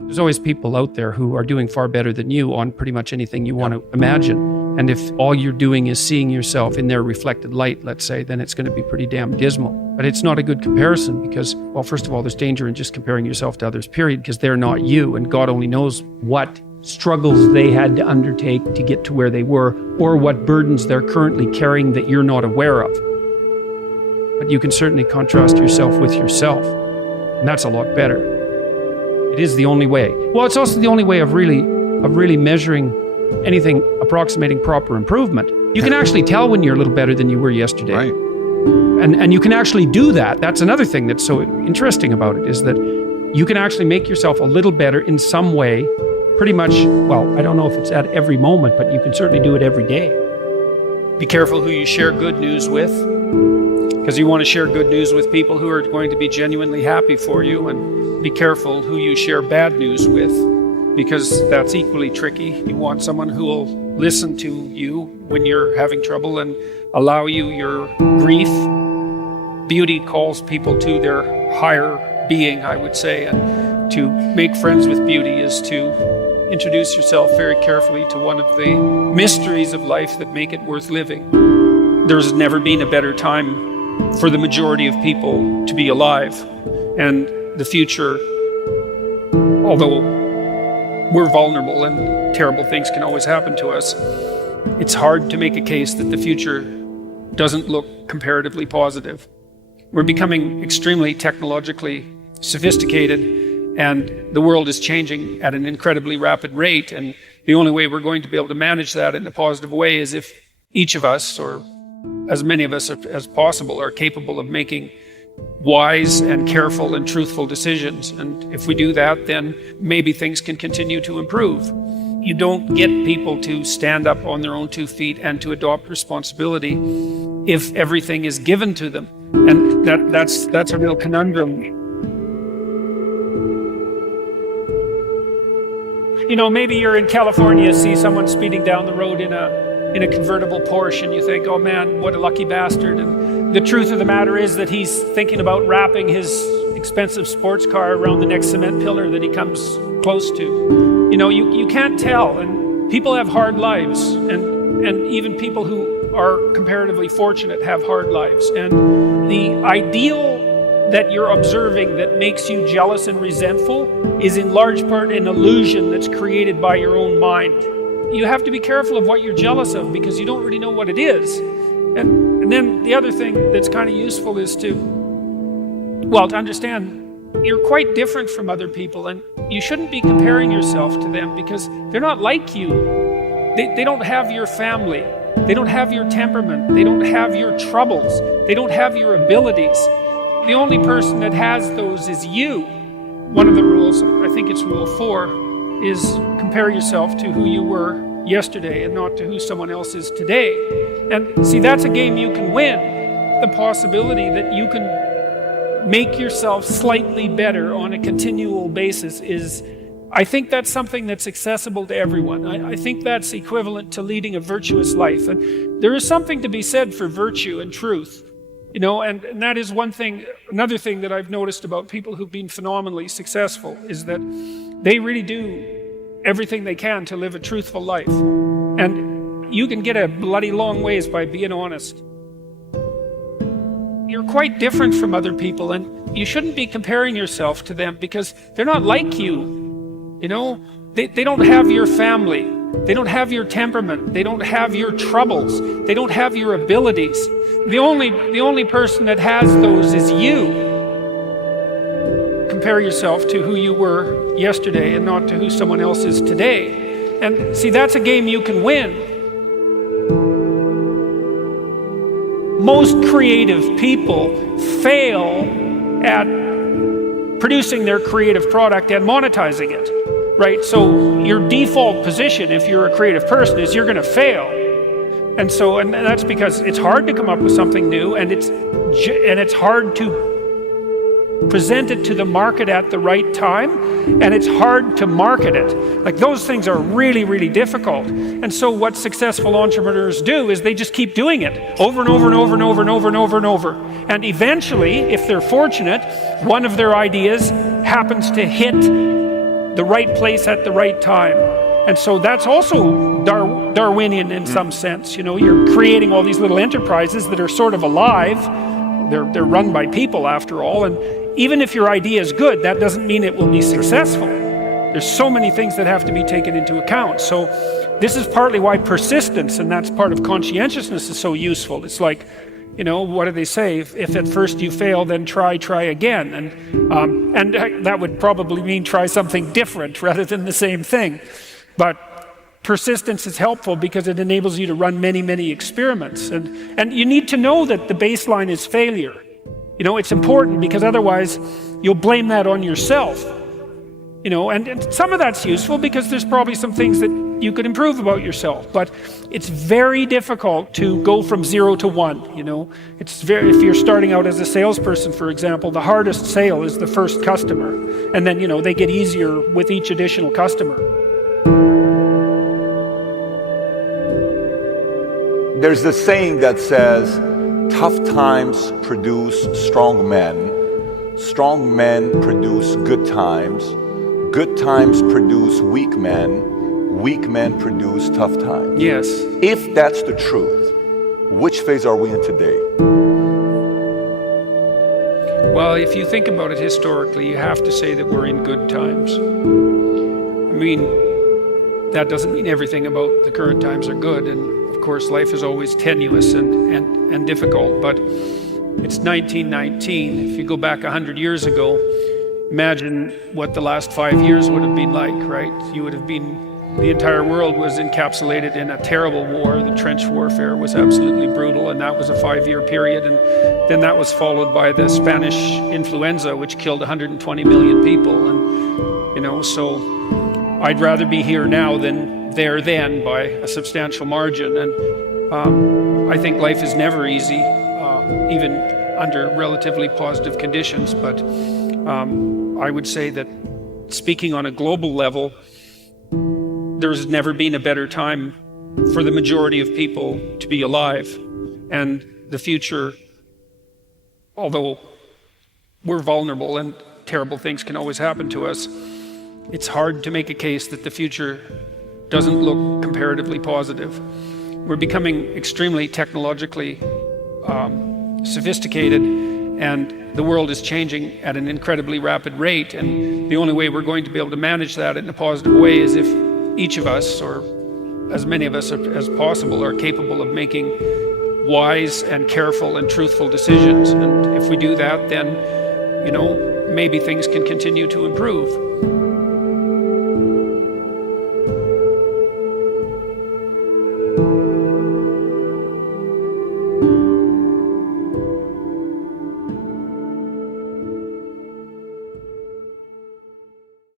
There's always people out there who are doing far better than you on pretty much anything you want to imagine. And if all you're doing is seeing yourself in their reflected light, let's say, then it's going to be pretty damn dismal. But it's not a good comparison because, well, first of all, there's danger in just comparing yourself to others, period, because they're not you. And God only knows what struggles they had to undertake to get to where they were, or what burdens they're currently carrying that you're not aware of. But you can certainly contrast yourself with yourself. And that's a lot better. It is the only way. Well, it's also the only way of really measuring anything approximating proper improvement. You can actually tell when you're a little better than you were yesterday. Right. And you can actually do that. That's another thing that's so interesting about it, is that you can actually make yourself a little better in some way, pretty much, well, I don't know if it's at every moment, but you can certainly do it every day. Be careful who you share good news with, because you want to share good news with people who are going to be genuinely happy for you, and be careful who you share bad news with, because that's equally tricky. You want someone who will listen to you when you're having trouble and allow you your grief. Beauty calls people to their higher being, I would say, and to make friends with beauty is to introduce yourself very carefully to one of the mysteries of life that make it worth living. There's never been a better time for the majority of people to be alive, and the future, although we're vulnerable and terrible things can always happen to us, it's hard to make a case that the future doesn't look comparatively positive. We're becoming extremely technologically sophisticated, and the world is changing at an incredibly rapid rate, and the only way we're going to be able to manage that in a positive way is if each of us, or as many of us as possible, are capable of making wise and careful and truthful decisions. And if we do that, then maybe things can continue to improve. You don't get people to stand up on their own 2 feet and to adopt responsibility if everything is given to them. And that's a real conundrum. You know, maybe you're in California, see someone speeding down the road in a convertible Porsche, and you think, oh man, what a lucky bastard. And the truth of the matter is that he's thinking about wrapping his expensive sports car around the next cement pillar that he comes close to. You know, you can't tell, and people have hard lives, and even people who are comparatively fortunate have hard lives. And the ideal that you're observing that makes you jealous and resentful is in large part an illusion that's created by your own mind. You have to be careful of what you're jealous of, because you don't really know what it is. And then the other thing that's kind of useful is to understand you're quite different from other people, and you shouldn't be comparing yourself to them because they're not like you. They don't have your family. They don't have your temperament. They don't have your troubles. They don't have your abilities. The only person that has those is you. One of the rules, I think it's rule 4, is compare yourself to who you were yesterday and not to who someone else is today. And see, that's a game you can win. The possibility that you can make yourself slightly better on a continual basis is, I think that's something that's accessible to everyone. I think that's equivalent to leading a virtuous life. And there is something to be said for virtue and truth. You know, and that is one thing. Another thing that I've noticed about people who've been phenomenally successful is that they really do everything they can to live a truthful life. And you can get a bloody long ways by being honest. You're quite different from other people, and you shouldn't be comparing yourself to them because they're not like you. You know, they don't have your family. They don't have your temperament. They don't have your troubles. They don't have your abilities. The only person that has those is you. Compare yourself to who you were yesterday and not to who someone else is today. And see, that's a game you can win. Most creative people fail at producing their creative product and monetizing it, right? So your default position, if you're a creative person, is you're going to fail. And that's because it's hard to come up with something new, and it's hard to present it to the market at the right time, and it's hard to market it. Like, those things are really, really difficult. And so what successful entrepreneurs do is they just keep doing it over and over and over and over and over and over and over. And eventually, if they're fortunate, one of their ideas happens to hit the right place at the right time. And so that's also Darwinian in some sense. You're creating all these little enterprises that are sort of alive. They're run by people after all. And even if your idea is good, that doesn't mean it will be successful. There's so many things that have to be taken into account. So this is partly why persistence, and that's part of conscientiousness, is so useful. It's like, what do they say? If at first you fail, then try again. And that would probably mean try something different rather than the same thing. But persistence is helpful because it enables you to run many experiments. And you need to know that the baseline is failure. It's important because otherwise you'll blame that on yourself. And some of that's useful because there's probably some things that you could improve about yourself. But it's very difficult to go from 0 to 1. If you're starting out as a salesperson, for example, the hardest sale is the first customer. And then, they get easier with each additional customer. There's this saying that says, tough times produce strong men produce good times produce weak men produce tough times. Yes. If that's the truth, which phase are we in today? Well, if you think about it historically, you have to say that we're in good times. I mean, that doesn't mean everything about the current times are good, and of course life is always tenuous and difficult, but it's 1919. If you go back 100 years ago, imagine what the last 5 years would have been like, right? The entire world was encapsulated in a terrible war. The trench warfare was absolutely brutal, and that was a 5-year period, and then that was followed by the Spanish influenza, which killed 120 million people. And so I'd rather be here now than there then by a substantial margin. And I think life is never easy, even under relatively positive conditions. But I would say that speaking on a global level, there's never been a better time for the majority of people to be alive. And the future, although we're vulnerable and terrible things can always happen to us, it's hard to make a case that the future doesn't look comparatively positive. We're becoming extremely technologically sophisticated, and the world is changing at an incredibly rapid rate, and the only way we're going to be able to manage that in a positive way is if each of us, or as many of us as possible, are capable of making wise and careful and truthful decisions. And if we do that, then maybe things can continue to improve.